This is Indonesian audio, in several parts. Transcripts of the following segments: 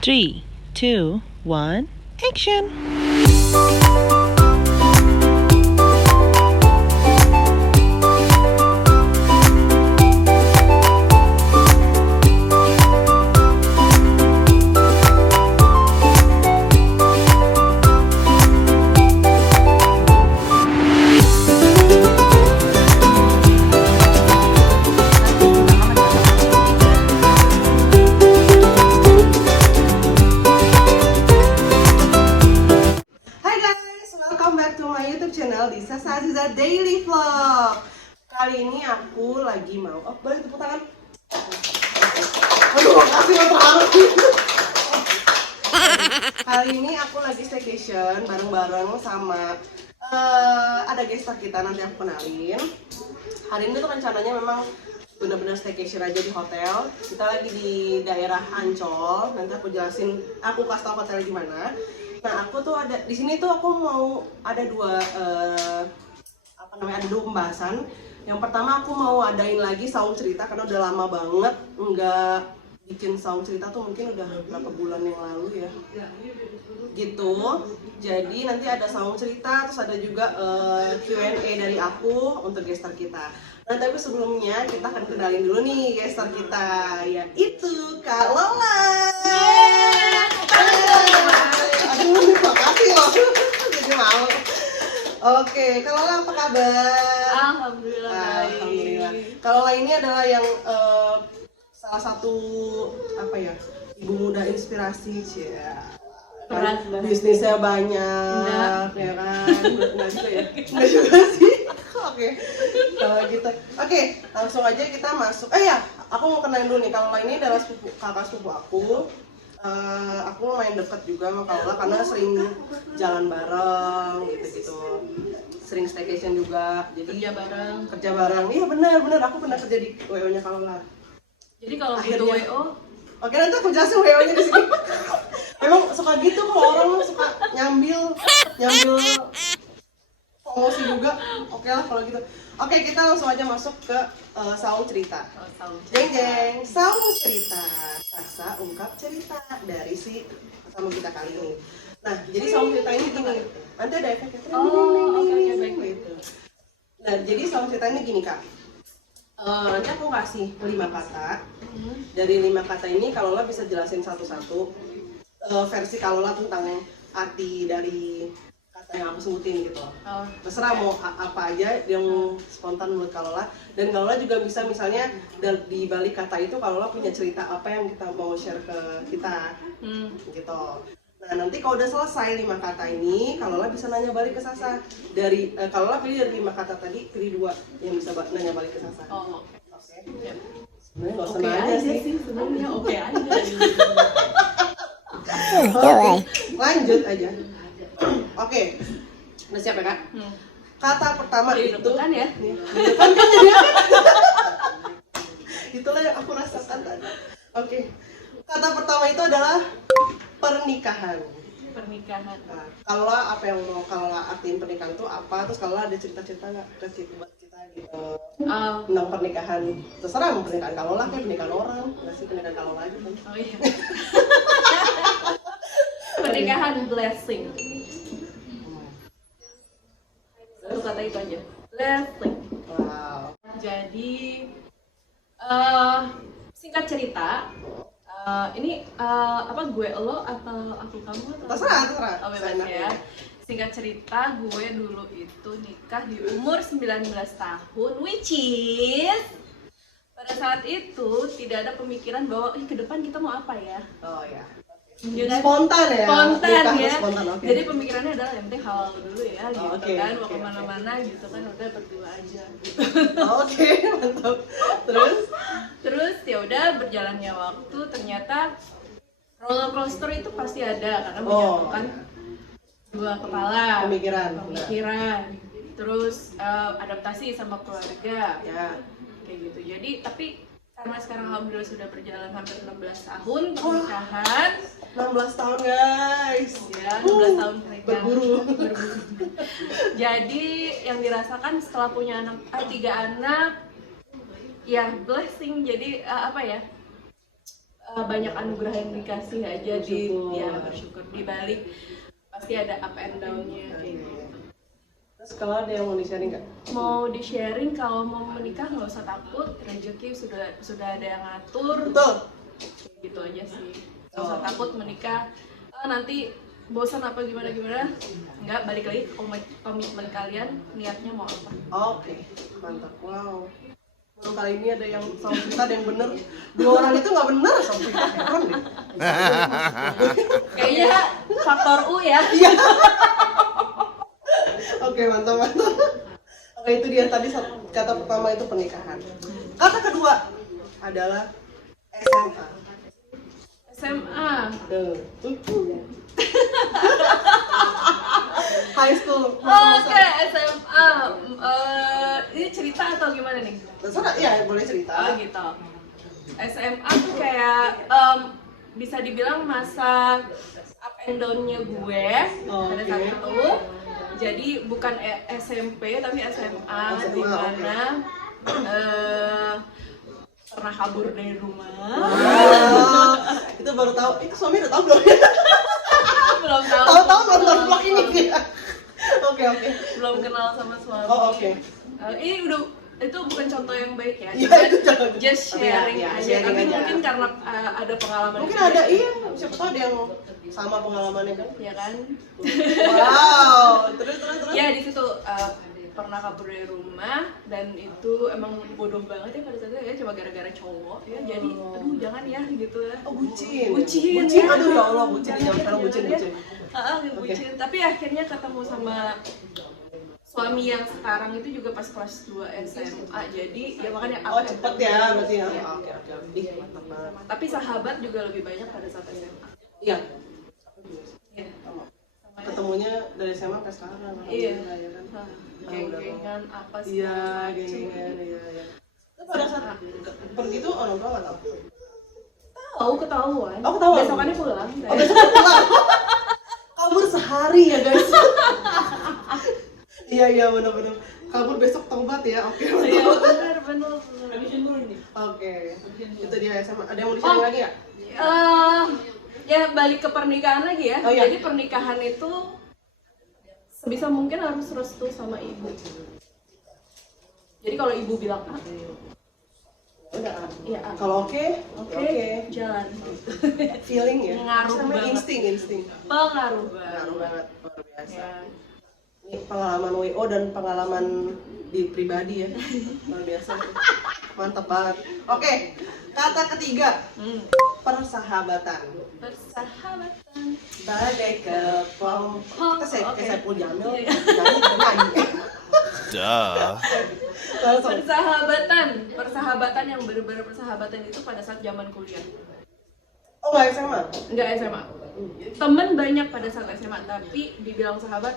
3, 2, 1, action! Sasa Aziza Daily Vlog. Kali ini aku lagi mau boleh tepuk tangan? Aduh, makasih lo terharu. Kali ini aku lagi staycation bareng-bareng sama ada gestar kita, nanti aku kenalin. Hari ini tuh rencananya memang benar-benar staycation aja di hotel. Kita lagi di daerah Ancol. Nanti aku jelasin, aku kasih tau hotelnya di mana. Nah, aku tuh ada di sini tuh aku mau ada dua pembahasan. Yang pertama aku mau adain lagi saung cerita karena udah lama banget nggak bikin saung cerita tuh, mungkin udah berapa bulan yang lalu ya. Gitu. Jadi nanti ada saung cerita, terus ada juga Q&A dari aku untuk gestar kita. Nah, tapi sebelumnya kita akan kenalin dulu nih gestar kita, yaitu Kak Lola. Aduh, makasih loh. Jadi malu. Oke, Kak Lola apa kabar? Alhamdulillah. Alhamdulillah. Kak Lola ini adalah yang salah satu ibu muda inspirasi ya. Berat banget. Bisnisnya banyak, ya kan? Enggak juga ya? Enggak juga sih. Oke, kalau gitu. Oke, langsung aja kita masuk. Aku mau kenalin dulu nih. Kak Lola ini adalah kakak sepupu aku. Aku lumayan deket juga sama Kak Lola karena sering jalan bareng gitu-gitu, sering staycation juga, jadi kerja bareng. Iya benar, aku pernah kerja di WO nya Kak Lola. Jadi kalau butuh WO, oke, nanti aku jelasin WO nya di sini. Memang suka gitu kalau orang suka nyambil promosi juga. Oke lah kalau gitu. Oke, kita langsung aja masuk ke saung cerita. Jeng, saung cerita. Sasa ungkap cerita dari si tamu kita kali ini. Nah, jadi saung cerita ini gini. Nanti ada efeknya. Oke, baik. Gitu. Nah, jadi saung cerita ini gini, Kak. Nanti aku kasih 5 kata. Dari 5 kata ini kalau Lola bisa jelasin satu-satu versi kalau Lola tentang arti dari yang aku sebutin gitu. Terserah mau apa aja yang spontan menurut Kak Lola. Dan Kak Lola juga bisa misalnya di balik kata itu Kak Lola punya cerita apa yang kita mau share ke kita gitu. Nah, nanti kalau udah selesai 5 kata ini Kak Lola bisa nanya balik ke Sasa. Dari Kak Lola pilih dari 5 kata tadi, pilih 2 yang bisa nanya balik ke Sasa. Oke. Sebenarnya nggak usah nanya sih. Sebenarnya oke aja. Oke, lanjut aja. Oke, udah siap ya Kak? Kata pertama itu kan ya? kan dia. Itulah yang aku rasakan tadi. Oke, kata pertama itu adalah pernikahan. Nah, kalau apa yang mau kalau artiin pernikahan itu apa? Terus kalau ada cerita-cerita nggak buat kita gitu tentang pernikahan? Terserah mau pernikahan kalau lah kayak pernikahan orang, nggak sih pernikahan kalau aja kan? Oh iya. Pernikahan blessing. Satu kata itu aja. Blessing. Wow. Jadi singkat cerita, ini gue lo atau aku kamu? Terserah. Oh, bebas ya. Singkat cerita, gue dulu itu nikah di umur 19 tahun, which is pada saat itu tidak ada pemikiran bahwa ke depan kita mau apa ya. Oh ya. Spontan ya. Spontan, okay. Jadi pemikirannya adalah yang penting halal dulu ya, gitu kan, mau kemana-mana gitu kan, udah berdua aja. Gitu. Oke, mantap. Terus ya udah berjalannya waktu, ternyata roller coaster itu pasti ada karena menyatukan dua kepala, pemikiran. Terus adaptasi sama keluarga, ya kayak gitu. Jadi tapi karena sekarang alhamdulillah sudah berjalan hampir 16 tahun pernikahan. 16 tahun guys. Ya, 16 tahun pernikahan. Berburu. Jadi yang dirasakan setelah punya 3 anak ya blessing. Jadi banyak anugerah yang dikasih aja di Bersyukur. ya bersyukur di balik pasti ada up and down-nya kayak gitu. Terus kalau ada yang mau di-sharing nggak? Mau di-sharing kalau mau menikah nggak usah takut, rezeki sudah ada yang ngatur. Betul. Kayak gitu aja sih. Nggak usah takut menikah. Nanti bosan apa gimana nggak, balik lagi ke komitmen kalian, niatnya mau apa. Oke, mantap. Wow. Baru kali ini ada yang sama cerita ada yang bener. Dua orang itu nggak bener sama cerita. Heran deh. Kayaknya faktor U ya. Iya. Oke, mantap. Oke, itu dia tadi kata pertama itu pernikahan. Kata kedua adalah SMA. SMA. High school. Oke, SMA. Ini cerita atau gimana nih? Terserah, ya boleh cerita. Oh gitu. SMA tuh kayak bisa dibilang masa up and down-nya gue pada saat itu. Jadi bukan SMP tapi SMA, di mana pernah kabur dari rumah. Itu baru tahu. Itu suami udah tahu belum? Belum tahu. Tahu nonton vlog ini. Oke. Belum kenal sama suami. Oh, oke. Ini itu bukan contoh yang baik ya. Iya, itu jangan. Just sharing Iya, aja. sharing Tapi aja. mungkin karena ada pengalaman. Mungkin juga. ada, iya. Siapa tahu ada yang sama pengalamannya kan? Ya kan? Wow. Terus. Ya di situ pernah kabur dari rumah dan itu emang bodoh banget ya pada saat itu ya, cuma gara-gara cowok ya. Jadi aduh jangan ya gitu ya. Oh, bucin. Bucin Ya. ya. Aduh ya Allah, bucin di zaman sekarang bucin. Bucin. Tapi akhirnya ketemu sama suami yang sekarang itu juga pas kelas 2 SMA. Jadi ya makanya Oh, cepet ya berarti ya. Iya. Oke. Ih, mantap banget. Tapi sahabat juga lebih banyak pada saat SMA. Iya. Iya. Sama. Ketemunya dari SMA sampai sekarang. Iya. Alhamdulillah, ya kan? Geng-gengan apa sih? Iya, geng-gengan, iya. Terus pada saat pergi tuh orang tua nggak tahu? Ketahuan. Oh, ketahuan. Besokannya pulang. Oh, besok pulang. Kabur sehari ya guys. Iya benar-benar. Kabur besok taubat ya. Oke. Iya benar. Oke. Itu dia SMA. Ada yang mau di-sharing lagi ya? Ya balik ke pernikahan lagi ya. Oh, iya. Jadi pernikahan itu sebisa mungkin harus restu sama ibu. Jadi kalau ibu bilang A, Udah. ya A. Kalau oke. Jalan. Feeling ya. Ngaruh Sama banget. insting. Pengaruh Ngaruh banget. banget. Luar biasa. Ya. Ini pengalaman WO dan pengalaman di pribadi ya. Luar biasa. Mantap banget. Oke. Kata ketiga. Persahabatan. Persahabatan. Bagai kepompong. Kita Oke. saya pun Jamil. Iya. Nyanyi. Duh. Langsung. Persahabatan yang benar-benar persahabatan itu pada saat zaman kuliah. Oh, nggak SMA? Enggak SMA. Temen banyak pada saat SMA, tapi dibilang sahabat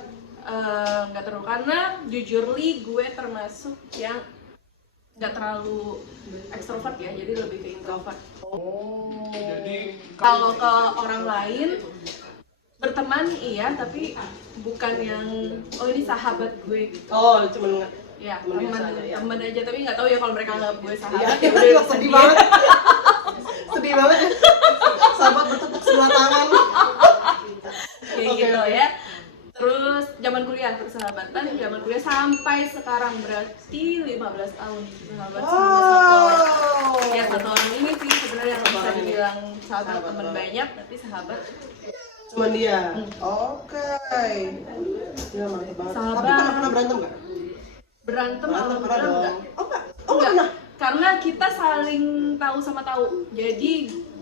nggak terlalu, karena jujurly gue termasuk yang nggak terlalu ekstrovert ya, jadi lebih ke introvert. Kalau ke orang lain berteman iya, tapi bukan yang ini sahabat gue gitu. Oh, cuman Ya, temen biasa aja, ya. temen aja, tapi nggak tahu ya kalau mereka nggak gue sahabat Iya, ya udah sedih banget. Sedih banget ya. Sahabat bertepuk sebelah tangan. Kayak Oke, gitu oke. ya. Terus zaman kuliah, persahabatan zaman kuliah sampai sekarang berarti 15 tahun sahabat sama satu ya satu orang ini sih sebenarnya yang bisa dibilang sahabat teman banyak, tapi sahabat Cuman dia. Oke. Ya, mantap banget. Sahabat. Tapi pernah berantem nggak? berantem Pernah alhamdulillah dong. enggak. Oh, enggak. Oh, Enggak, pernah. karena kita saling tahu sama tahu. Jadi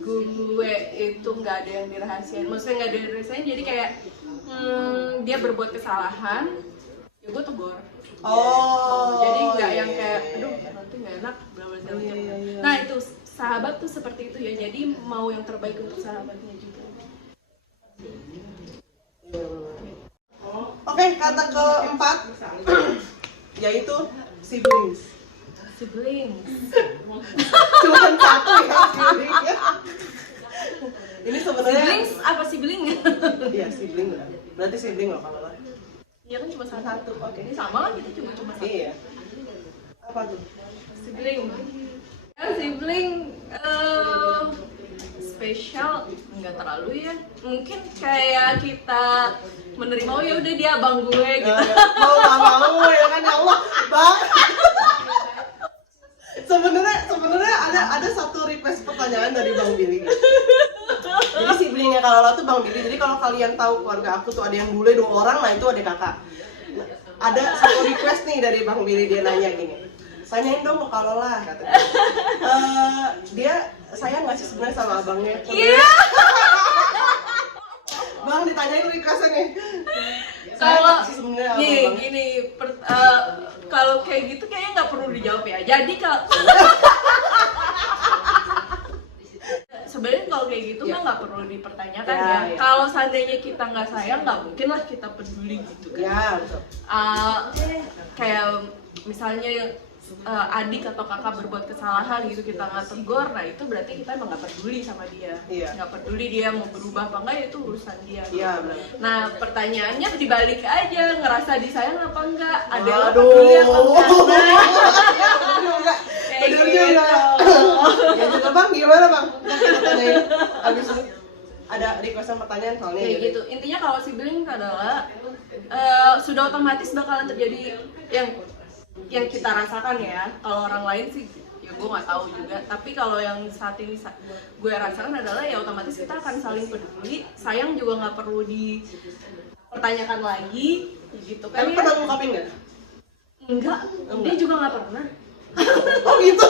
gue itu nggak ada yang dirahasiain. Maksudnya nggak ada yang dirahasiain. Jadi kayak dia berbuat kesalahan, ya gue tegur. Oh. Jadi nggak yang iya. kayak, aduh nanti nggak enak, bla bla bla. Iya. Nah itu sahabat tuh seperti itu ya. Jadi mau yang terbaik untuk sahabatnya juga. Oke, kata keempat yaitu siblings. Sibling. Cuman satu ya siblingnya. Ini sebenarnya Siblings apa sibling? iya sibling benar. Berarti sibling loh kalau lah. Iya kan cuma satu. Satu, oke. Ini sama lah kita cuma satu. Iya. Apa tuh? Sibling. Ya, sibling spesial nggak terlalu ya. Mungkin kayak kita menerima, oh ya udah dia abang gue gitu. Mau nggak mau ya kan, ya Allah bang. Sebenarnya ada satu request pertanyaan dari Bang Billy. Jadi siblingnya Kak Lola tuh Bang Billy. Jadi kalau kalian tahu keluarga aku tuh ada yang bule 2 orang, nah itu adik kakak. Ada satu request nih dari Bang Billy, dia nanya gini, tanyain dong ke Kak Lola katanya. Dia sayang nggak sih sebenarnya sama abangnya? Iya. Bang ditanyain requestnya nih. Kalau sebenarnya gini, kalau kayak gitu kayaknya nggak perlu dijawab ya. Jadi kalau sebenarnya kalau kayak gitu mah nggak perlu dipertanyakan ya. Kalau seandainya kita nggak sayang, nggak mungkin lah kita peduli gitu kan. Ya, betul. Kayak misalnya adik atau kakak berbuat kesalahan gitu, kita nggak tegur, nah itu berarti kita emang nggak peduli sama dia. Nggak peduli dia mau berubah apa enggak, itu urusan dia. Iya, benar. Nah pertanyaannya dibalik aja, ngerasa disayang apa enggak, ada yang peduli apa enggak. Bener juga. Ya juga Bang, gimana Bang? Tanyain abis ini ada requestan pertanyaan soalnya kayak gitu. Intinya kalau sibling adalah sudah otomatis bakalan terjadi yang kita rasakan ya. Kalau orang lain sih ya gue nggak tahu juga, tapi kalau yang saat ini gue rasakan adalah ya otomatis kita akan saling peduli. Sayang juga nggak perlu dipertanyakan lagi gitu kan. Tapi pernah ngungkapin nggak? Enggak, dia juga nggak pernah. Oh gitu?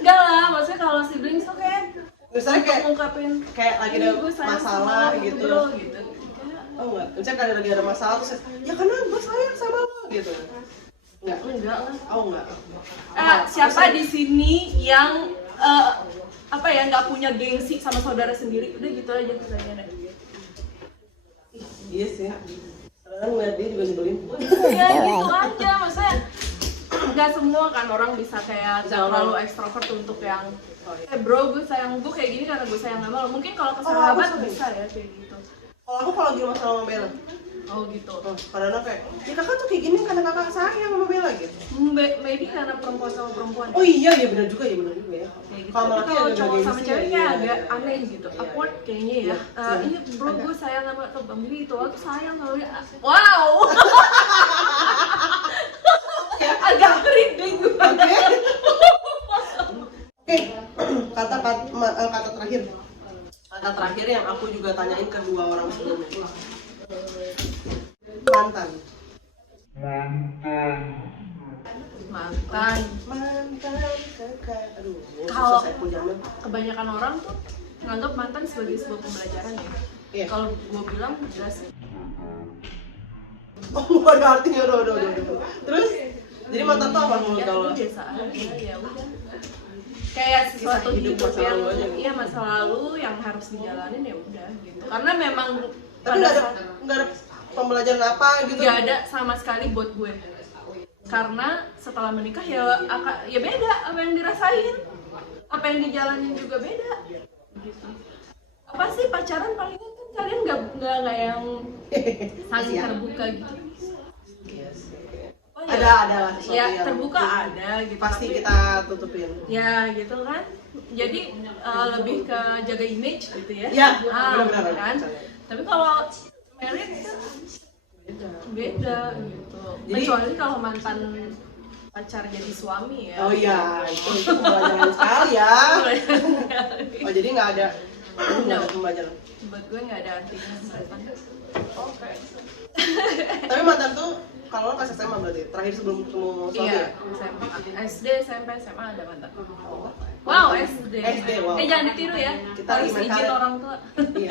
Enggak lah, maksudnya kalau sibling tuh kayak Misalnya kayak ngungkapin kayak lagi ada masalah gitu. Gitu. Oh enggak, misalnya kalau lagi ada masalah terus ya karena gue sayang sama lo gitu. Enggak lah. Oh enggak. Siapa di sini yang apa ya nggak punya gengsi sama saudara sendiri? Udah gitu aja pertanyaannya. Iya sih. Kadang ngeliat dia juga nyebelin. Ya gitu aja, maksudnya nggak semua kan orang bisa kayak terlalu ekstrovert untuk yang bro gue sayang gue kayak gini karena gue sayang sama lo. Mungkin kalau ke sahabat bisa ya kayak gitu. Kalau aku kalau lagi masalah sama Bella. Oh gitu. Kadang kayak, ya kakak tuh kayak gini karena kakak sayang sama Bella gitu. Maybe karena perempuan sama perempuan. Oh iya benar juga ya. Gitu. Kalau cowok sama cewek kayak agak aneh gitu, awkward kayaknya ya. Iya bro gue sayang sama Bang Billy itu, aku sayang sama dia. Wow. Agak merinding gue. Oke, kata terakhir. Kata terakhir yang aku juga tanyain ke 2 orang sebelumnya. Mantan kakak. Aduh, kalau saya pun zaman. kebanyakan orang tuh nganggap mantan sebagai sebuah pembelajaran ya. Iya. Kalau gue bilang jelas sih. Oh, ada artinya udah. Terus, jadi mantan tuh apa menurut Ya kamu? udah biasa aja, ya udah. Kayak sesuatu hidup yang iya masa lalu yang harus dijalanin ya udah gitu. Karena memang Tapi nggak ada pembelajaran apa gitu? Nggak ada sama sekali buat gue. Karena setelah menikah ya beda apa yang dirasain, apa yang dijalanin juga beda. Gitu. Apa sih pacaran paling kan kalian nggak yang saling terbuka gitu. Oh, ada lah sesuatu ya yang terbuka ada gitu. pasti tapi, kita tutupin. ya gitu kan. Jadi lebih ke jaga image gitu ya. Ya, benar-benar kan. Tapi kalau married kan beda gitu. Kecuali kalau mantan pacar jadi suami ya. Oh iya, itu pembelajaran sekali ya. Oh jadi nggak ada pembelajaran. Buat gue nggak ada artinya mantan. Oke. Tapi mantan tuh kalau pas SMA berarti terakhir sebelum ketemu suami Iya, ya? SMA, SD, SMP, SMA ada mantan. Wow, SD. Wow. Jangan ditiru ya. Kita harus lima izin kali. orang tua. Iya.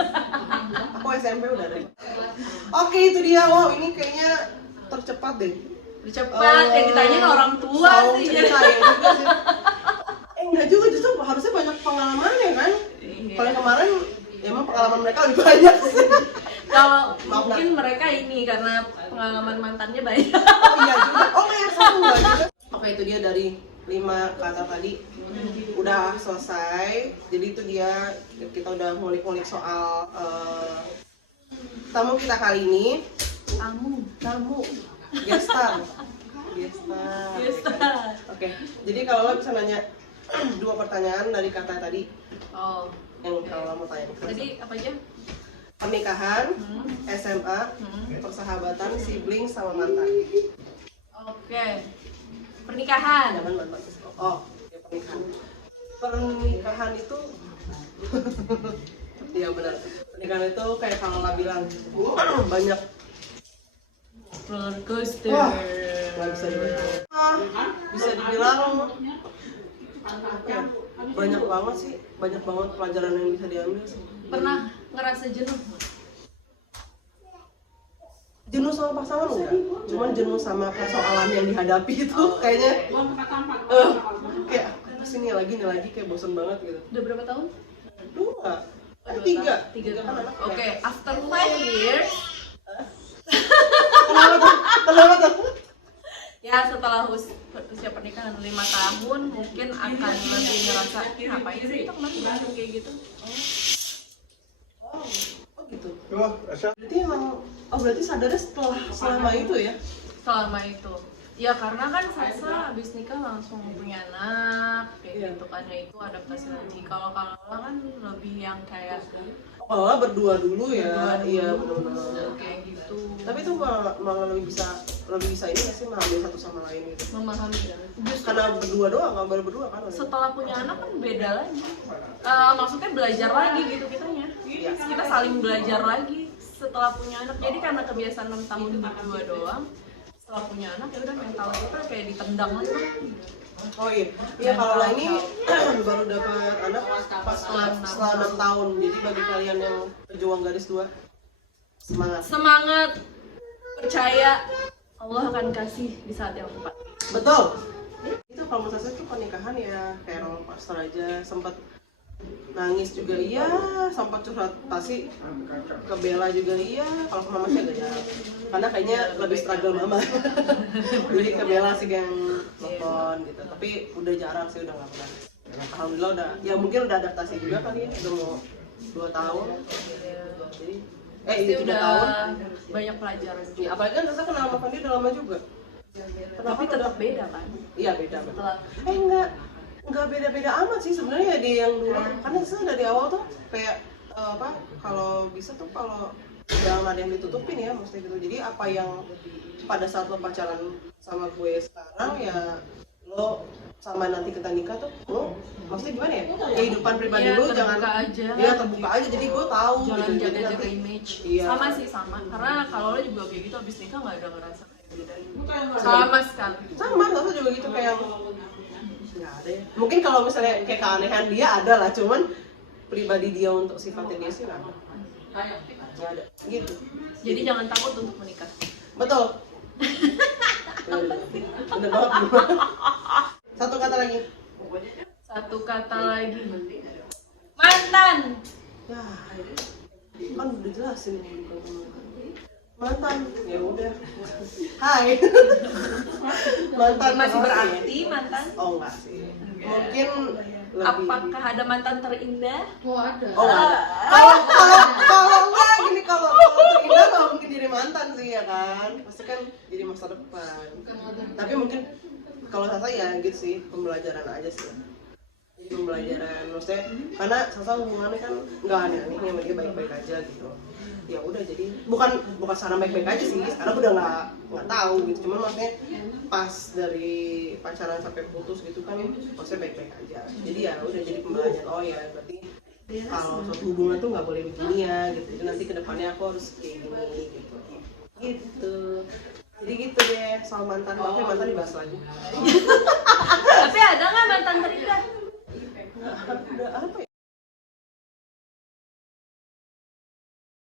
Aku SMP udah ada. Oke, itu dia. Wow, ini kayaknya tercepat deh. Cepat yang ditanyain orang tua sih. Cerita ya juga sih. Enggak juga, justru harusnya banyak pengalamannya kan. Iya. Kalau kemarin emang pengalaman mereka lebih banyak sih. Kalau mungkin mereka ini karena pengalaman mantannya banyak. Oh iya juga. Oh ya, satu enggak juga. Oke, itu dia dari 5 kata tadi. Udah selesai. Jadi itu dia, kita udah ngulik-ngulik soal tamu kita kali ini. Tamu. Gestar. Oke, jadi kalau lo bisa nanya 2 pertanyaan dari kata tadi, Oh. Yang kalau mau tanya. Jadi apa aja? Pernikahan, SMA, persahabatan, sibling sama mantan. Oke. Pernikahan. Jangan mantan. Oh, ya pernikahan. Pernikahan itu iya benar. Pernikahan itu kayak kalau lah bilang banyak Roller coaster. nggak bisa dibilang. Bisa dibilang ya, banyak banget sih, banyak banget pelajaran yang bisa diambil sih. Pernah ngerasa jenuh? Jenuh sama pasangan enggak, cuman jenuh sama persoalan yang dihadapi itu kayaknya kayak apa sih nih lagi kayak bosan banget gitu. Udah berapa tahun? Dua, Tiga kan tahun. anak. Oke, after 5 years. Kenapa tuh? Ya setelah usia pernikahan 5 tahun mungkin akan lebih ngerasa ngapain sih kita kemarin berantem kayak gitu. Oh gitu. Berarti emang, berarti sadarnya selama itu ya? Selama itu ya karena kan Sasa habis nikah langsung punya anak kayak gitu kan, ya itu adaptasi lagi. Kalau kan lebih yang kayak Berdua dulu ya. Iya benar-benar kayak gitu. Tapi itu malah lebih bisa ini nggak sih, memahami satu sama lain gitu. Memahami Karena berdua doang, nggak baru berdua kan? setelah punya anak kan beda lagi. Maksudnya belajar lagi gitu kitanya. Kita saling belajar lagi setelah punya anak. Jadi karena kebiasaan 6 tahun berdua doang, setelah punya anak ya udah mental kita kayak ditendang lagi. Oh iya, kalau lah ini baru dapat anak pas setelah 6 tahun. Jadi bagi kalian yang pejuang garis 2, semangat, percaya Allah akan kasih di saat yang tepat. Betul. Itu kalau menurut saya tuh pernikahan ya kayak roller coaster aja. Sempat nangis juga iya, sempat curhat pasti ke Bella juga iya. Kalau ke Mama sih agak jarang, karena kayaknya lebih struggle Mama. Jadi ke Bella sih yang telepon gitu, tapi udah jarang sih, udah nggak pernah. Alhamdulillah udah, ya mungkin udah adaptasi juga kali ya, udah mau 2 tahun. Jadi Pasti ini 3 udah tahun. banyak pelajaran. Ya, apalagi kan Rasa kenal sama Fandi udah lama juga. Tapi tetap beda kan? Iya beda. Setelah Enggak beda-beda amat sih sebenarnya ya di yang dulu. Karena saya dari awal tuh kayak kalau bisa tuh kalau jangan ada yang ditutupin ya, maksudnya gitu. Jadi apa yang pada saat lo pacaran sama gue sekarang ya lo sama nanti kita nikah tuh lo maksudnya gimana ya, kehidupan pribadi lo jangan aja. Ya terbuka aja, jadi gue tahu jangan gitu. Jadi jaga nanti image. Iya. Sama karena kalau lo juga kayak gitu abis nikah nggak ada ngerasa kayak beda sama sekali. sama Rasa juga gitu kayak nggak ada ya. Mungkin kalau misalnya kayak keanehan dia ada lah, cuman pribadi dia untuk sifatnya dia sih nggak ada gitu. Jadi jangan takut untuk menikah. Betul. Bener banget. Satu kata lagi. Mantan. Ya, kan udah jelasin mantan. Ya udah. Hai. Mantan Masih apa berarti sih? mantan? Oh enggak sih. Mungkin lebih. Apakah ada mantan terindah? Oh enggak. Kalau enggak gini, kalau terindah nggak mungkin jadi mantan sih ya kan. Pasti kan jadi masa depan. Tapi mungkin kalau Sasa ya gitu sih, pembelajaran aja sih. Jadi pembelajaran, maksudnya karena Sasa hubungannya kan nggak aneh-aneh, sama dia baik-baik aja gitu. Ya udah, jadi bukan sekarang baik-baik aja sih, sekarang udah nggak tahu gitu. Cuman maksudnya pas dari pacaran sampai putus gitu kan, maksudnya baik-baik aja. Jadi ya udah jadi pembelajaran, oh ya berarti kalau suatu hubungan tuh nggak boleh begini ya gitu. Jadi nanti kedepannya aku harus kayak gini gitu. Jadi gitu deh soal mantan, tapi mantan dibahas lagi. Tapi ada nggak mantan terindah? Udah apa ya?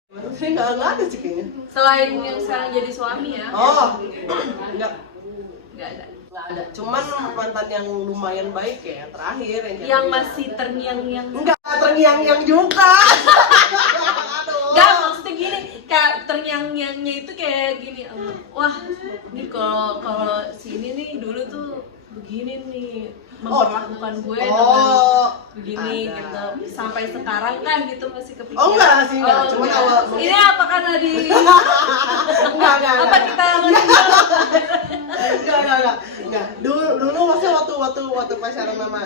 Maksudnya nggak ada sih kayaknya. Selain yang sekarang jadi suami ya? Oh, nggak Nggak ada. Cuman mantan yang lumayan baik ya, yang terakhir Yang masih terngiang-ngiang. nggak terngiang-ngiang juga. Aduh. Nggak, maksudnya gini, kayak terngiang-ngiangnya itu kayak gini. Wah, ini kalau sini nih dulu tuh begini nih memperlakukan gue dengan begini ada. gitu. Sampai sekarang kan gitu masih kepikiran. Oh enggak sih, enggak. Cuma enggak. kalau Ini apa karena di enggak. apa kita Enggak. Dulu maksudnya waktu pacaran sama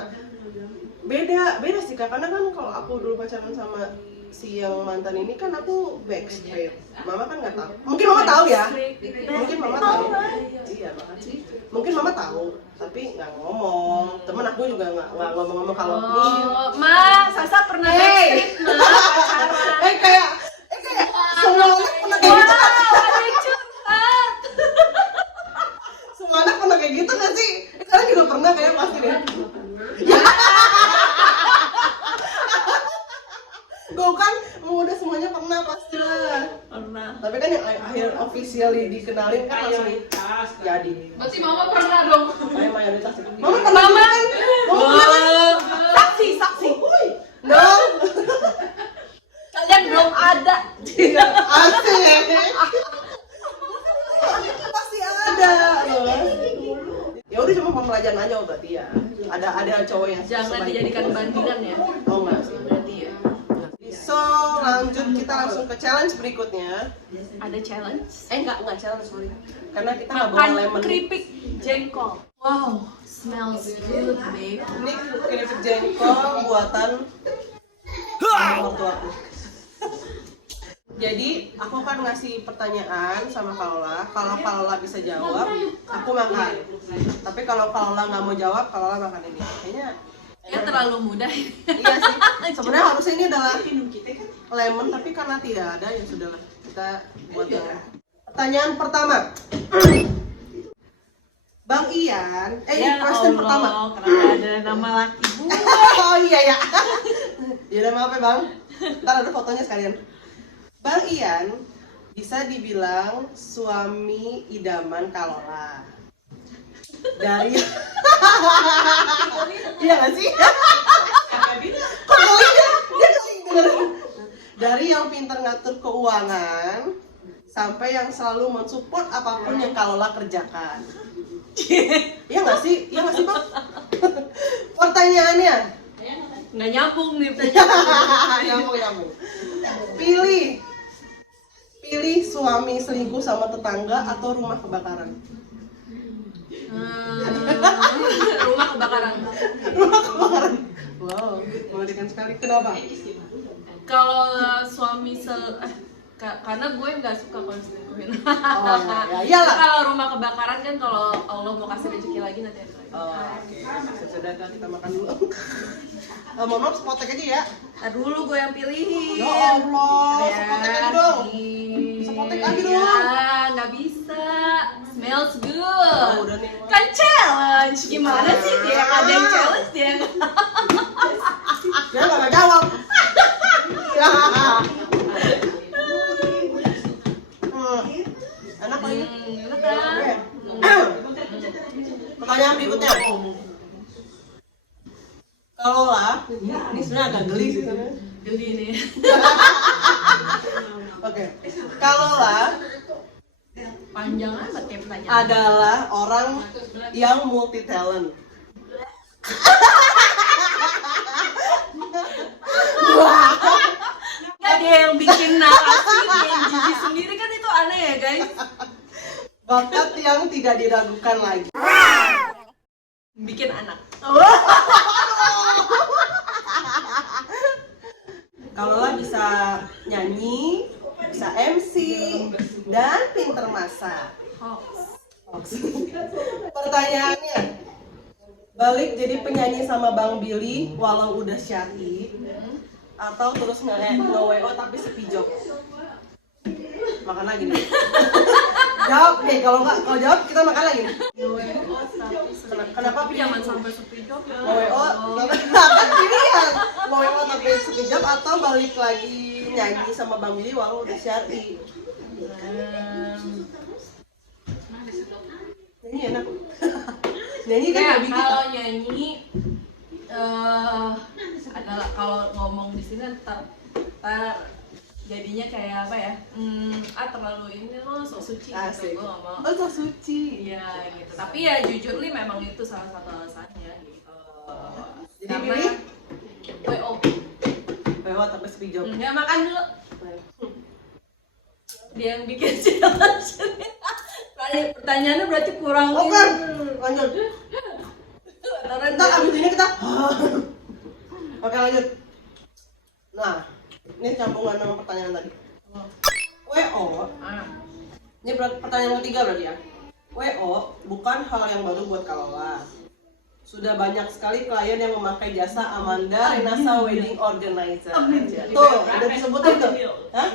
beda sih Kak, karena kan kalau aku dulu pacaran sama si yang mantan ini kan aku backstreet. Mama kan nggak tahu. Mungkin mama tahu ya. Mungkin mama tahu. Iya makasih. Mungkin mama tahu, tapi nggak ngomong. Temen aku juga nggak ngomong-ngomong kalau nih. Ma, Sasa pernah backstreet Ma. kayak semua anak pernah kayak gitu kan? Ada yang curhat. Semua anak pernah kayak gitu nggak sih? Kalian juga pernah kayak pasti deh. Gue kan udah semuanya pernah pasti lah. Pernah. Tapi kan yang akhir officially dikenalin kan langsung jadi. Berarti mama pernah dong. Kayak mayoritas itu. Mama pernah juga kan? Mama pernah kan? Saksi. Dong. Kalian belum ada. Asik. Pasti ada. Ya udah cuma pembelajaran aja berarti ya. Ada cowok yang Jangan dijadikan bandingan ya. Oh enggak sih. Berarti ya. So lanjut kita langsung ke challenge berikutnya. Ada challenge. Enggak challenge sorry. Karena kita nggak bawa Makan lemon. keripik jengkol. Wow, smells good, babe. Ini keripik jengkol buatan mertua aku. Jadi aku akan ngasih pertanyaan sama Kaola. Kalau Kaola bisa jawab, aku makan. Tapi kalau Kaola nggak mau jawab, Kaola makan ini. Kayaknya Ya terlalu mudah. iya sih. Sebenarnya harusnya ini adalah lemon, tapi karena tidak ada ya sudahlah. Kita buat yang pertanyaan pertama. Bang Ian, question pertama. Kenapa ada nama laki gue? Oh iya ya. Ya udah maaf ya Bang. Ntar ada fotonya sekalian. Bang Ian bisa dibilang suami idaman Kaola. Dari iya nggak sih? Dari yang pintar ngatur keuangan sampai yang selalu mensupport apapun yang Kaola kerjakan. Iya nggak sih? Iya nggak sih Bang? Pertanyaannya Nggak nyambung nih pertanyaan. nyambung. Pilih suami selingkuh sama tetangga atau rumah kebakaran? Rumah kebakaran. Rumah kebakaran. Wow, mengerikan sekali. Kenapa? Kalau suami karena gue nggak suka kalau diselingkuhin. Ya iyalah. Kalau rumah kebakaran kan kalau Allah mau kasih rezeki lagi nanti ada lagi. Oke. Sudah kita makan dulu. Mohon maaf, spotek aja ya. Dulu gue yang pilihin. Ya Allah, spotek aja dong. Spotek aja dong. Ya, nggak bisa. Smells good. Oh, udah nih. Kan challenge. Gimana sih dia? Ada yang challenge dia. Dia nggak jawab. Ya. Enak lagi. Enak kan? Pertanyaan berikutnya. Kalau lah, ini sebenarnya agak geli sih. Geli nih. Oke. Kalau lah Panjang amat ya pertanyaan. adalah orang yang multi talent. Nggak dia yang bikin narasi, dia yang jijik sendiri kan itu aneh ya guys. Bakat yang tidak diragukan lagi. Bikin anak. Kalau lah bisa nyanyi, bisa MC, dan pinter masak. Pertanyaannya, balik jadi penyanyi sama Bang Billy walau udah syari, atau terus nge-WO tapi sepi job? Makan lagi nih. Jawab nih, kalau jawab kita makan lagi nih. Kenapa Jangan sampai sepi job ya. WO kan pilihan WO tapi sekejap atau balik lagi nyanyi sama Bang Billy walau udah syari? Nyanyi enak. Nyanyi kan Ya, lebih kalau nyanyi adalah kalau ngomong di sini ntar jadinya kayak apa ya? Terlalu ini lo sok suci Asik. gitu. Gue gak mau. Oh, so suci. Iya gitu. Tapi ya jujur li memang itu salah satu alasannya gitu. Jadi pilih WO. WO tapi sepi job. Ya makan dulu. Dia yang bikin challenge. Pertanyaannya berarti kurang. Oke, lanjut. Ntar Ntar abis ini kita Oke, lanjut. Nah, ini sambungan sama pertanyaan tadi. WO. Ini pertanyaan ketiga berarti ya. WO bukan hal yang baru buat Kalola. Sudah banyak sekali klien yang memakai jasa Amanda Renasa Wedding Organizer. Tuh, udah disebutin tuh. Hah?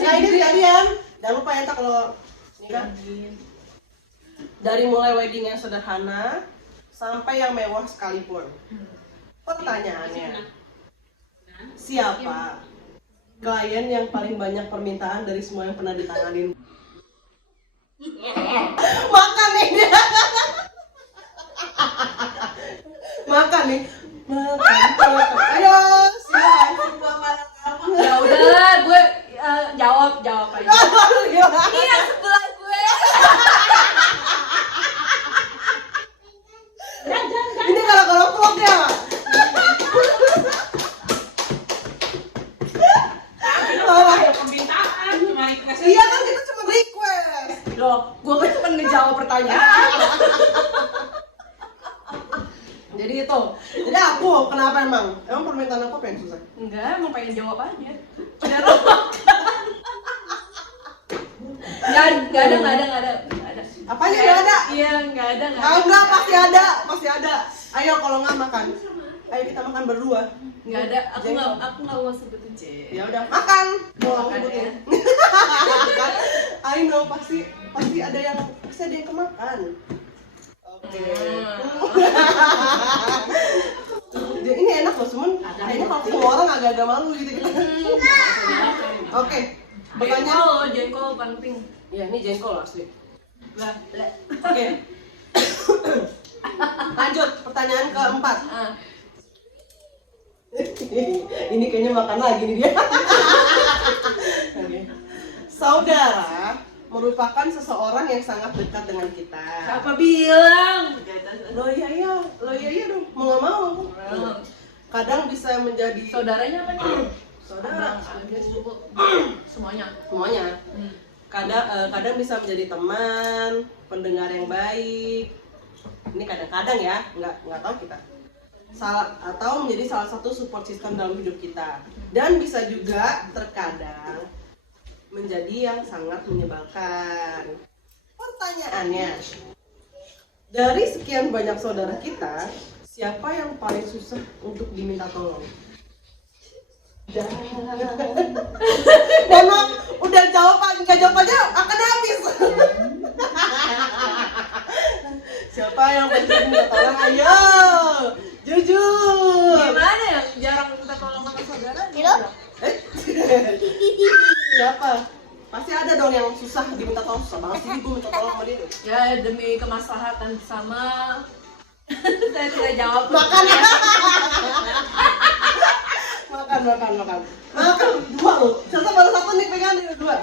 Ya ini sekalian. Jangan lupa ya tak kalau nikah. Dari mulai wedding yang sederhana sampai yang mewah sekalipun. Pertanyaannya, siapa klien yang paling banyak permintaan dari semua yang pernah ditanganin? Makan nih dia. Makan nih. Makan. Ayo, silakan. Ya udahlah, gue jawab aja. Iya, sebelah gue. Ini kalau vlog ya. Iya kan kita cuma request. Loh, gue kan cuma ngejawab pertanyaan. Jadi itu. Jadi aku kenapa emang? Emang permintaan aku apa yang susah? Enggak, emang pengen jawab aja. Enggak ada. Apanya nggak ada? Iya, enggak ada. Ah, enggak, pasti ada. Ayo kalau nggak makan. Ayo kita makan berdua. Enggak ada. Aku enggak mau sebutin, C. Ya udah, makan. Mau Makan sebutin. ya. I know pasti ada yang kemakan. Oke. Ini enak loh, cuman kayaknya kalau semua orang agak-agak malu gitu. Oke. Pertanyaan. Jengkol penting. Iya, ini jengkol asli. Lah. Oke. Lanjut, pertanyaan keempat. Ini kayaknya makan lagi nih dia. Oke. Saudara merupakan seseorang yang sangat dekat dengan kita. Siapa bilang? Lo iya dong, mau nggak mau. Kadang bisa menjadi Saudaranya apa nih? saudara, Semuanya. Kadang bisa menjadi teman, pendengar yang baik. Ini kadang-kadang ya, nggak tahu kita. Atau menjadi salah satu support system dalam hidup kita. Dan bisa juga terkadang menjadi yang sangat menyebalkan. Pertanyaannya, dari sekian banyak saudara kita, siapa yang paling susah untuk diminta tolong? Dan udah jawab aja akan habis. Siapa yang paling minta tolong? Ayo, jujur. Gimana ya? Jarang minta tolong sama saudara. Siapa? Pasti ada dong yang susah diminta tolong. Susah banget sih gue minta tolong sama dia. Ya demi kemaslahatan bersama. Saya tidak jawab. Makan dua lo. Satu baru satu nih pegang nih dua.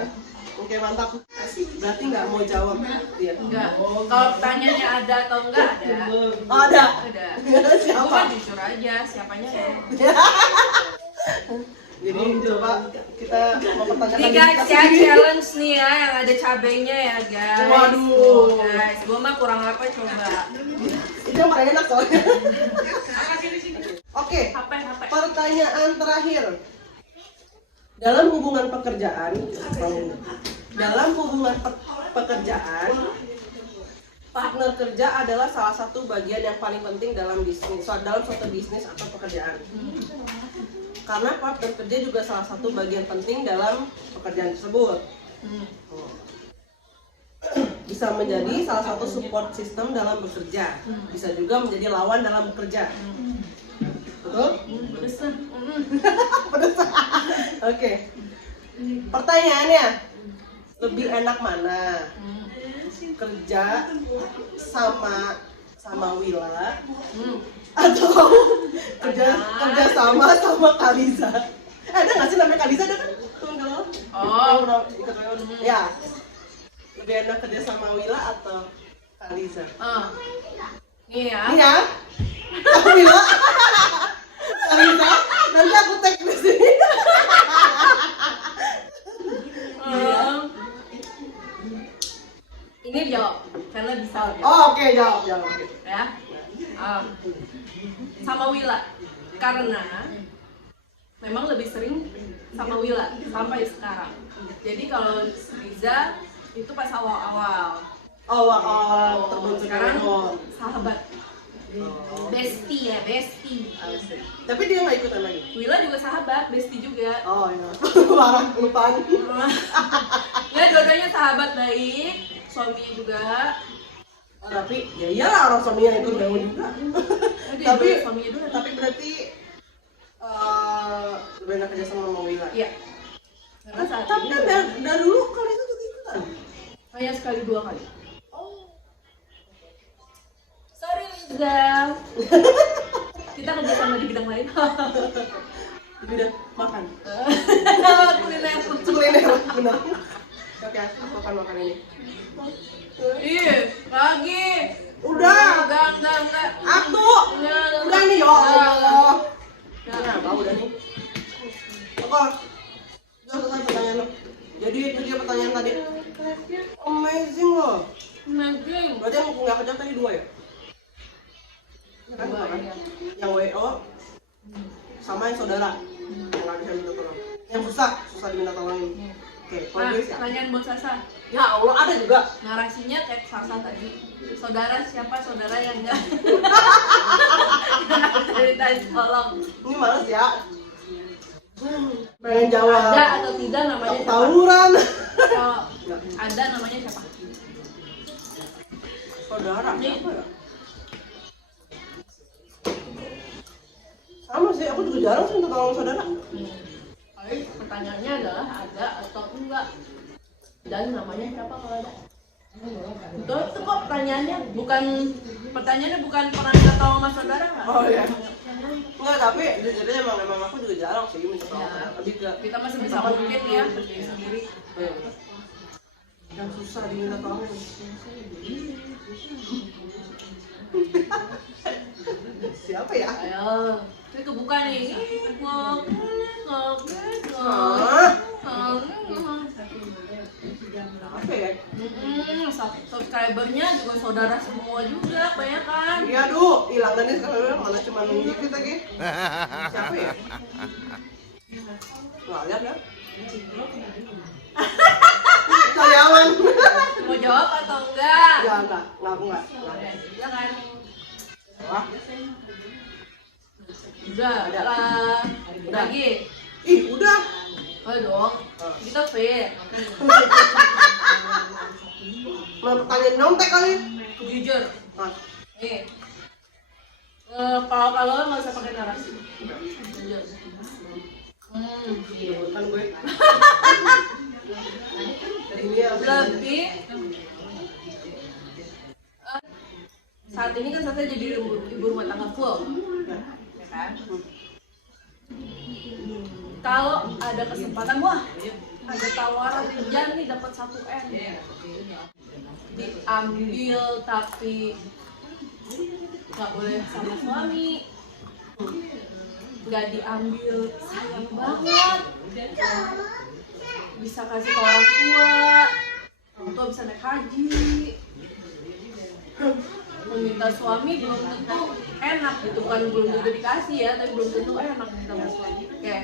Oke, mantap. Berarti nggak mau jawab dia. Enggak. Kalau pertanyaannya ada atau enggak ada. Oh, ada. Udah. Siapa? Gue jujur aja siapanya ya. Jadi coba kita mempertanyakan Ini guys ya challenge nih ya yang ada cabenya ya guys. Waduh. Tuh, guys, gue mah kurang apa coba. Itu yang paling enak soalnya. Oke. Apa? Pertanyaan terakhir. Dalam hubungan pekerjaan, partner kerja adalah salah satu bagian yang paling penting dalam suatu bisnis atau pekerjaan. Karena partner kerja juga salah satu bagian penting dalam pekerjaan tersebut. Bisa menjadi salah satu support system dalam bekerja. Bisa juga menjadi lawan dalam bekerja. Betul? Pedes. Oke. Pertanyaannya, lebih enak mana? Kerja sama Willa atau kerja sama Kaliza? Ada nggak sih namanya Kaliza, ada kan? Teman kalau ikut ya. Lebih enak kerja sama Willa atau Kaliza? Nih ya. Willa. Kaliza, nanti aku tag di sini. Ini jawab karena bisa. Oh, oke, jawab. Ya. Sama Willa. karena memang lebih sering sama Wila sampai sekarang. Jadi kalau Riza itu pas awal-awal terbentuk sekarang Reno. sahabat. Bestie ya, bestie. Tapi dia nggak ikutan lagi. Wila juga sahabat, bestie juga. Oh iya. Parah kelupaan. Ya dua-duanya sahabat baik, suaminya juga. Tapi ya iyalah orang suaminya ikut bangun juga. Tapi suaminya dulu. tapi berarti lebih enak kerja sama Wila. Iya. Karena saat Tapi ini kan dari dulu kali itu juga ikutan. hanya sekali 2 kali. Sorry Liza. Kita kerja sama di bidang lain. Di bidang makan. Kuliner. Kuliner benar. Oke, aku akan makan ini. Ih, lagi. Udah. Enggak. Aku. Udah nih ya Allah. Nah, mau udah nih. Oke. Udah selesai pertanyaan lo. Jadi itu dia pertanyaan tadi. Amazing loh. Amazing. Berarti yang nggak kejam tadi 2 ya? Kan Dua, kan? iya. Yang WO sama yang saudara yang nggak bisa minta tolong. Yang susah diminta tolongin. Oke, kalau Nah, gue siap. pertanyaan Bos Sasa. Ya Allah ada juga. Narasinya kayak Sasa tadi. Saudara siapa saudara yang enggak? Cerita tolong. Ini males ya. Pengen jawab. Ada atau tidak namanya siapa? Tawuran. Kalau ada namanya siapa? Saudara siapa ya? Sama sih, aku juga jarang sih minta tolong saudara. Tapi pertanyaannya adalah ada atau enggak, dan namanya siapa kalau ada. Betul itu kok pertanyaannya, pertanyaannya bukan pernah minta tolong sama saudara nggak? Oh iya. Enggak, tapi jujurnya emang aku juga jarang sih minta tolong saudara. Lebih ke Kita masih bisa mungkin ya berdiri sendiri. yang susah diminta tolong. Siapa ya? Ayo, ini kebuka nih. Apa ya? Subscribernya juga saudara semua juga, kebanyakan. Iya, aduh, hilang dan sekarang mana cuma dikit lagi. Siapa ya? Nggak lihat ya? Karyawan. Mau jawab atau enggak? Ya enggak, aku enggak. Ya kan? Wah, Udah lah. Lagi. ih udah. Ayo dong. Kita fair. Mau pertanyaan nyontek kali. Jujur. Nah, Nih. Kalau nggak usah pakai narasi. Jujur. kan gue. Dari ini ya. Lebih saat ini kan saya jadi ibu rumah tangga full, ya kan? Kalau ada kesempatan, wah ada tawaran kerjaan nih dapat 1 M, diambil tapi nggak boleh sama suami, nggak diambil sayang banget, bisa kasih ke orang tua bisa naik haji. Meminta suami belum tentu enak gitu, kan belum tentu dikasih ya, tapi belum tentu enak minta sama suami. Oke,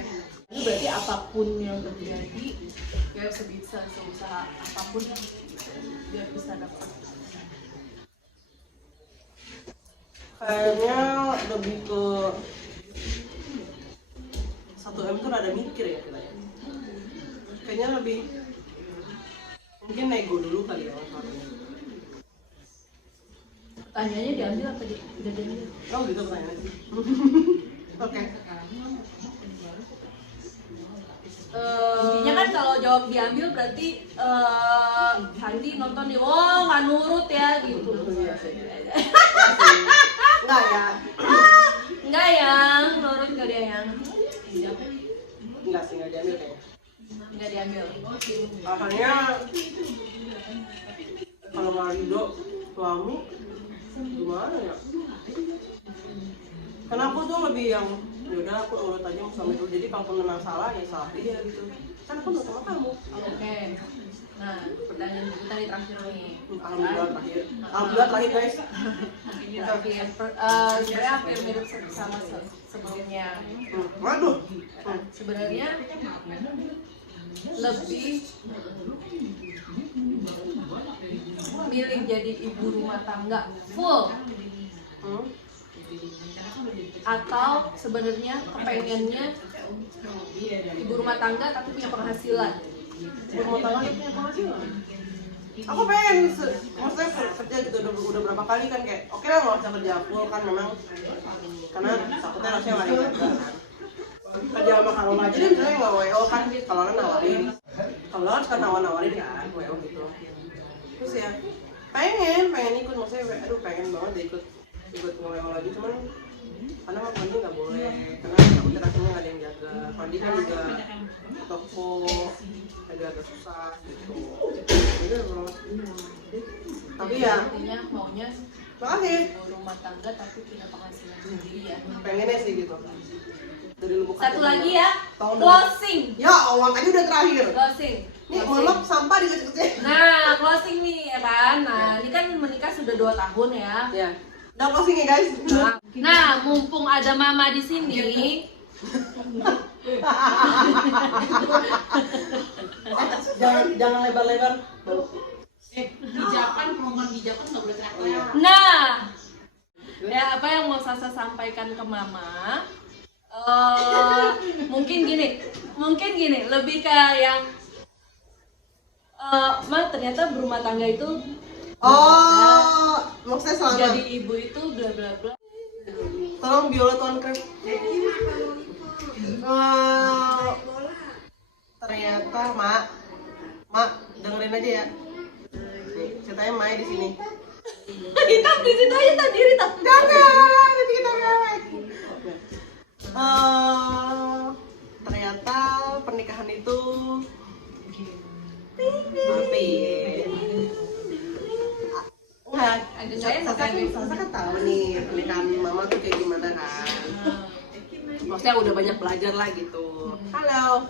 ini berarti apapun yang terjadi, ya seusaha apapun biar bisa dapat. Kayaknya lebih ke 1 M tuh rada mikir ya kita ya. Kayaknya lebih mungkin nego dulu kali ya orang. Pertanyaannya diambil apa tidak diambil? Oh gitu pertanyaannya. Oke. Intinya kan kalau jawab diambil berarti Sandi nonton nih, oh nggak nurut ya gitu. Enggak ya. Enggak yang nurut nggak dia yang Enggak sih, enggak diambil kayaknya. nggak diambil. Makanya kalau nggak ridho suami gimana ya? Karena aku tuh lebih yang ya udah aku urut aja mau suami dulu, jadi kalau memang salah ya salah dia gitu, kan aku nurut sama kamu. Oke. Nah, pertanyaan ibu tadi terakhir nih. Alhamdulillah terakhir guys. Terakhir, sebenarnya hampir mirip sama sebelumnya. Waduh. Sebenarnya lebih milih jadi ibu rumah tangga full atau sebenarnya kepengennya ibu rumah tangga tapi punya penghasilan. Ibu rumah tangga yang punya penghasilan. Aku pengen, maksudnya kerja gitu udah berapa kali kan kayak oke lah nggak usah kerja full kan memang karena takutnya rasanya lari juga kan. Kerja sama Karola aja deh misalnya nggak WO kan, kalau kan nawarin, kalau kan suka nawarin kan WO gitu. Terus ya pengen ikut, maksudnya aduh pengen banget deh ikut nge-WO lagi, cuman karena sama Fandi nggak boleh, karena takutnya rasanya nggak ada yang jaga. Fandi kan juga toko agak susah gitu. Jadi tapi ya intinya maunya makasih ibu rumah tangga tapi punya penghasilan sendiri ya. pengennya sih gitu. Dari lubuk Satu hati lagi juga. ya, Tahun closing. Ya Allah, tadi udah terakhir. Closing. Nih, mohon maaf sampah di kecil. Nah, closing nih ya kan. Nah, ini kan menikah sudah 2 tahun ya. Ya. Udah closing ya guys. Nah, mumpung ada mama di sini, jangan lebar-lebar. Bijakan, program bijakan nggak boleh teriak-teriak. nah, ya apa yang mau Sasa sampaikan ke mama? Mungkin gini, lebih ke yang Ma ternyata berumah tangga itu Maksudnya selama jadi ibu itu bla bla bla. tolong biola tuan krep. Ternyata mak dengerin aja ya. Nih, ceritanya Mai di sini. Hitam di situ aja tadi hitam. Jangan, nanti kita mewek. Ternyata pernikahan itu apa ya? Nggak, Sasa kan tahu nih pernikahan mama tuh kayak gimana kan. Maksudnya udah banyak belajar lah gitu. Halo.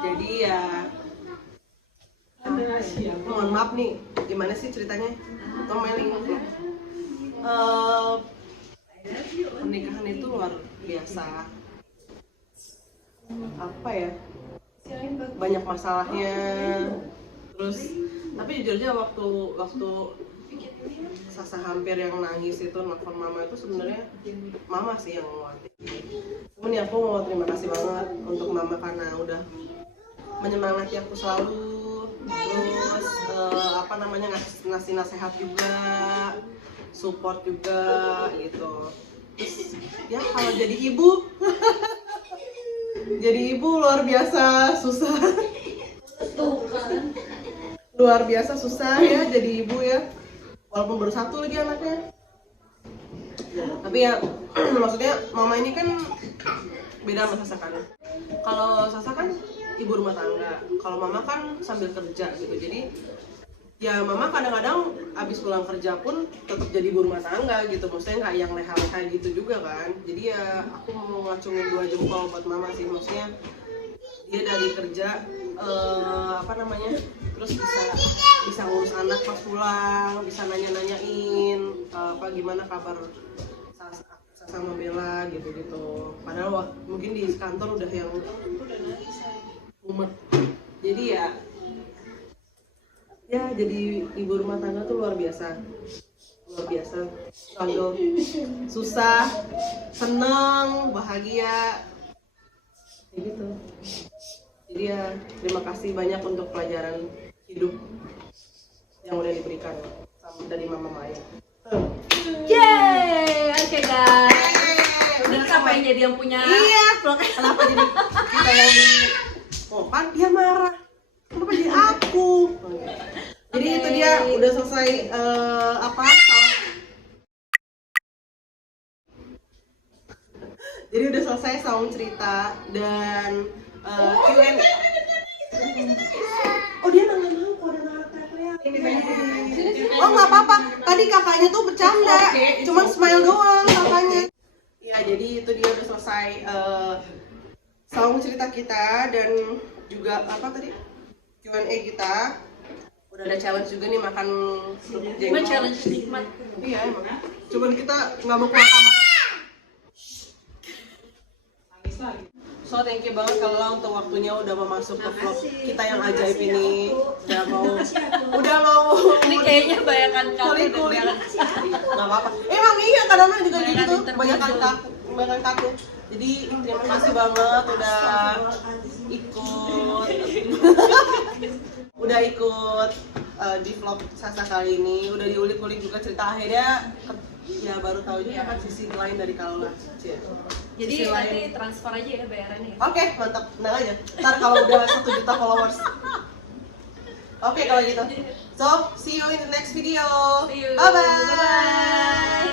Jadi ya mohon maaf nih, gimana sih ceritanya? Tomeling. Pernikahan itu luar biasa. Apa ya? Banyak masalahnya. Terus tapi jujur aja waktu Sasa hampir yang nangis itu nelfon mama itu sebenarnya mama sih yang nguatin. Cuman ya aku mau terima kasih banget untuk mama karena udah menyemangati aku selalu. Terus ngasih nasihat juga, support juga gitu. Terus ya kalau jadi ibu jadi ibu luar biasa susah. Luar biasa susah ya jadi ibu ya, walaupun baru 1 lagi anaknya. Tapi ya maksudnya mama ini kan beda sama Sasa kan. Kalau Sasa kan ibu rumah tangga, kalau mama kan sambil kerja gitu. Jadi ya mama kadang-kadang abis pulang kerja pun tetap jadi ibu rumah tangga gitu. Maksudnya nggak yang leha-leha gitu juga kan. Jadi ya aku mau ngacungin 2 jempol buat mama sih. Maksudnya dia dari kerja terus bisa ngurus anak pas pulang, bisa nanya-nanyain gimana kabar Sasa sama Bella gitu. Padahal mungkin di kantor udah yang umet. Jadi ya jadi ibu rumah tangga tuh luar biasa, struggle, susah, seneng, bahagia, kayak gitu. Jadi ya terima kasih banyak untuk pelajaran hidup yang udah diberikan dari Mama Maya. Yeay, oke guys. Udah sampai jadi yang punya. Iya, kenapa jadi kita yang kan dia marah. Kenapa jadi aku? Jadi itu dia udah selesai Jadi udah selesai sound cerita dan Q&A. Oh dia nggak mau, udah nggak teriak. Oh nggak apa-apa. Tadi kakaknya tuh bercanda, cuman smile doang kakaknya. Ya jadi itu dia udah selesai song cerita kita dan juga apa tadi Q&A kita. Udah ada challenge juga nih makan kerupuk jengkol. Cuma challenge nikmat. Iya emang. Cuman kita nggak mau keluar kamar. So thank you banget kalau untuk waktunya udah mau masuk ke vlog kita yang ajaib ini. Udah mau Ini kayaknya bayangan kamu kulit. dan Nggak apa-apa. Emang iya kadang-kadang juga gitu banyak kaku. Jadi terima kasih banget udah ikut di vlog Sasa kali ini. Udah diulik-ulik juga cerita akhirnya ya baru tahu ini apa sisi lain dari Kalona. Jadi nanti transfer aja ya bayarannya. Oke, mantap. Tenang aja. Ntar kalau udah 1 juta followers. Oke, kalau gitu. So, see you in the next video. See you. Bye-bye. Bye-bye.